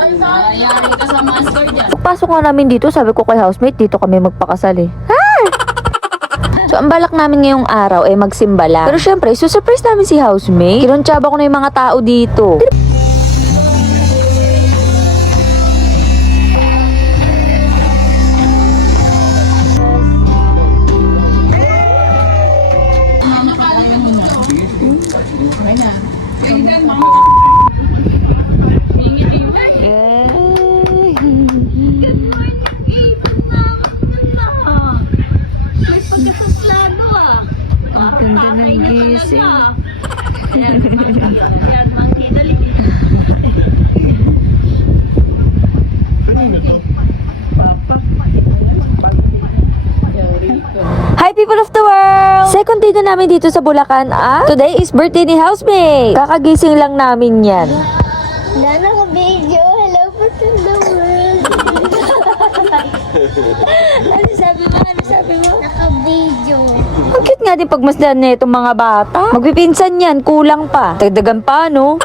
Ayari ka sa master dyan. Pasok nga namin dito, sabi ko kay housemate, dito kami magpakasal eh. So, ang balak namin ngayong araw ay magsimba lang. Pero syempre, susurprise namin si housemate. Kinontsaba ko na yung mga tao dito. Ganda ng gising. Hi people of the world! Second day na namin dito sa Bulacan today is birthday ni housemate. Kakagising lang namin yan. Wala na ka video. Hello po to the world. Ano sabi mo? Ano sabi mo? Naka-video. Ang cute nga din pagmasdan na itong mga bata. Magpipinsan yan, kulang pa. Dagdagan pa, no?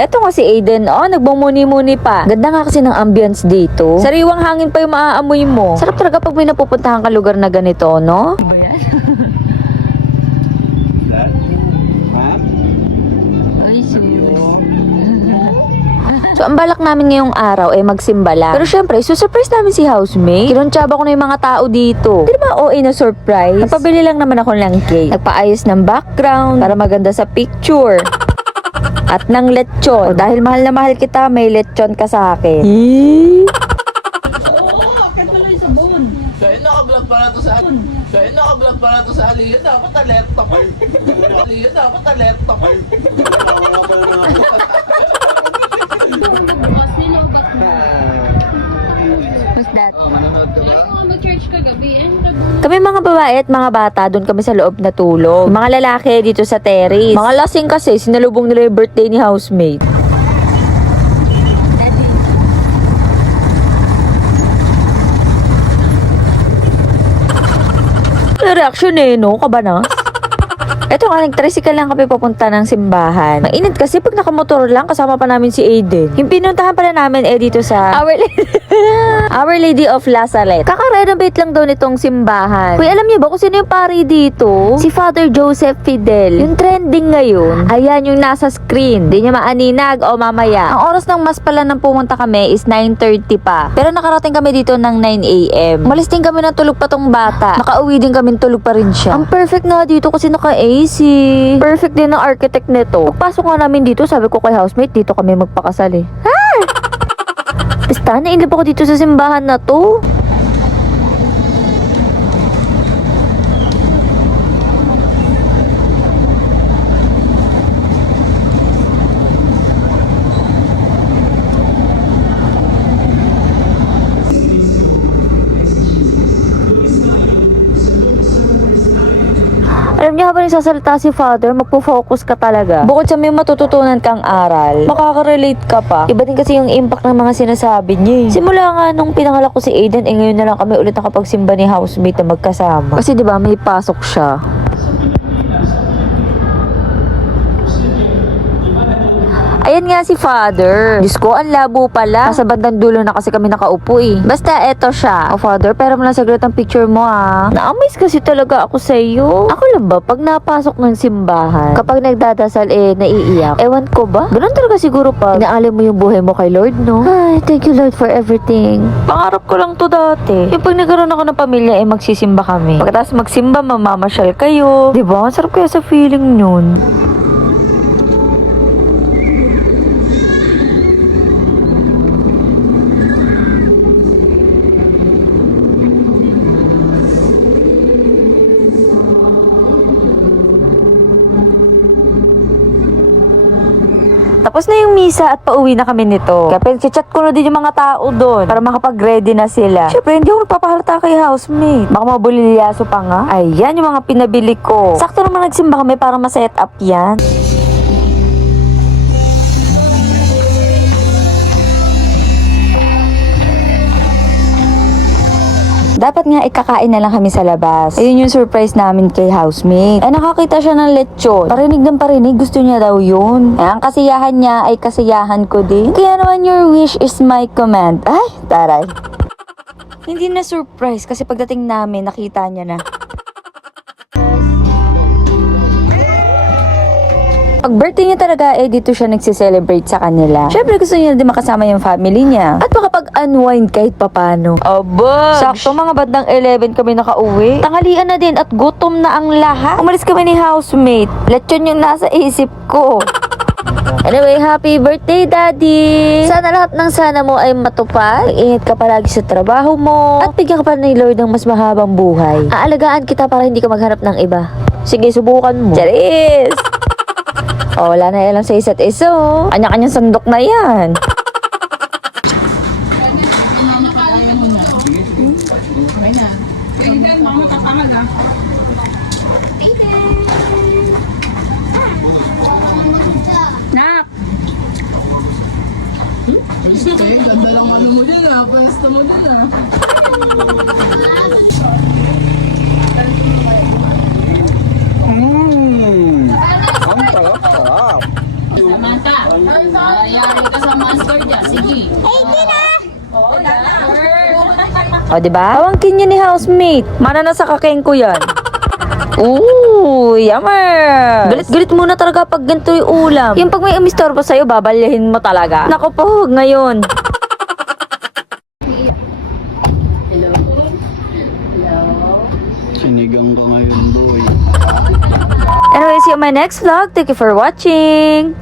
Eto nga si Aiden, nagbumuni-muni pa. Ganda nga kasi ng ambience dito. Sariwang hangin pa yung maaamoy mo. Sarap talaga pag may napupuntahan ka lugar na ganito, no? So, ang balak namin ngayong araw ay magsimba lang. Pero syempre, susurprise namin si housemate. Kinontsaba ko na yung mga tao dito. Di ba OA na surprise? Nagpabili lang naman ako ng cake. Nagpaayos ng background para maganda sa picture. At ng lechon. Dahil mahal na mahal kita, may lechon ka sa akin. Kaya naka-vlog pa na to sa Aliyah. Dapat na laptop. Aliyah, dapat na laptop. What's that? Mag-church kagabi eh. Kami mga babae at mga bata, doon kami sa loob na tulog. Mga lalaki dito sa terrace. Mga lasing kasi, sinalubong nila yung birthday ni housemate. Ano reaction no? Kabanas? Eto nga, nag-tricycle lang kami papunta ng simbahan. Mainit kasi pag nakamotor lang, kasama pa namin si Aiden. Yung pinuntahan pala namin dito sa Our Lady of Lazareth. Kaka-renovate lang daw nitong simbahan. Kuya, alam niyo ba kung sino yung pari dito? Si Father Joseph Fidel. Yung trending ngayon, ayan yung nasa screen. Di niya maaninag o mamaya. Ang oras ng mas pala nang pumunta kami is 9:30 pa. Pero nakarating kami dito ng 9 a.m. Umalis din kami ng tulog pa tong bata. Nakauwi din kami tulog pa rin siya. Ang perfect nga dito kasi naka-AC. Perfect din ang architect nito. Pagpasok nga namin dito, sabi ko kay housemate, dito kami magpakasal eh. Basta, nainlip ako dito sa simbahan na to. Alam niyo, habang nagsasalita si Father, magpo-focus ka talaga. Bukod sa may matututunan kang aral, makaka-relate ka pa. Iba din kasi yung impact ng mga sinasabi niya eh. Simula nga nung pinangalak ko si Aiden, ngayon na lang kami ulit nakapagsimba ni housemate na magkasama. Kasi diba, may pasok siya. Ayan nga si Father. Diyos ko, ang labo pala. Nasa bandang dulo na kasi kami nakaupo eh. Basta eto siya. Father, pero mo lang saglit ang picture mo Na-amaze kasi talaga ako sa iyo. Ako lang ba, pag napasok ng simbahan, kapag nagdadasal naiiyak. Ewan ko ba? Ganun talaga siguro pag inaalam mo yung buhay mo kay Lord, no? Ay, thank you Lord for everything. Pangarap ko lang to dati. Yung pag nagkaroon ako ng pamilya, magsisimba kami. Pagkatapos magsimba, mamamasyal kayo. Diba? Ang sarap kaya sa feeling yun. Tapos na yung misa at pauwi na kami nito. Kaya pinag-chat ko na din yung mga tao doon para makapag-ready na sila. Siyempre, hindi ako nagpapahalata kay housemate. Baka mabulilyaso pa nga. Ayan yung mga pinabili ko. Sakto naman nagsimba kami para ma-set up yan. Dapat nga ikakain na lang kami sa labas. Ayun yung surprise namin kay housemate. Ay nakakita siya ng lechon. Parinig ng parinig, gusto niya daw yun. Ay, ang kasiyahan niya ay kasiyahan ko din. Kaya naman your wish is my command. Ay, taray. Hindi na surprise kasi pagdating namin, nakita niya na. Pag birthday niya talaga, dito siya nagsiselebrate sa kanila. Syempre gusto niya din makasama yung family niya. At makapag-unwind kahit papano. Aba! Sakto mga bandang 11 kami nakauwi. Tanghalian na din at gutom na ang lahat. Umalis kami ni housemate. Lechon yung nasa isip ko. Anyway, happy birthday, Daddy! Sana lahat ng sana mo ay matupad. Ingat ka palagi sa trabaho mo. At bigyan ka pa ni Lord ng mas mahabang buhay. Aalagaan kita para hindi ka maghanap ng iba. Sige, subukan mo. Charis! Oh, wala na alam sa isa't isa, oh. Kanya-kanyang sandok na yan. Nak! Okay, ganda lang ano mo din ah. Pwesto mo din ah. Ang sarap-sarap. Samantha! Mayayari ka sa master dyan. Sige. O, diba? Awangkin niya ni housemate. Mana na sa kakeng ko yan. Ooh, yummer! Galit-galit muna talaga pag ganito yung ulam. Yung pag may umistorbo sa'yo, babalyahin mo talaga. Naku po, ngayon. Sinigang ka ngayon, boy. Anyway, see you on my next vlog. Thank you for watching.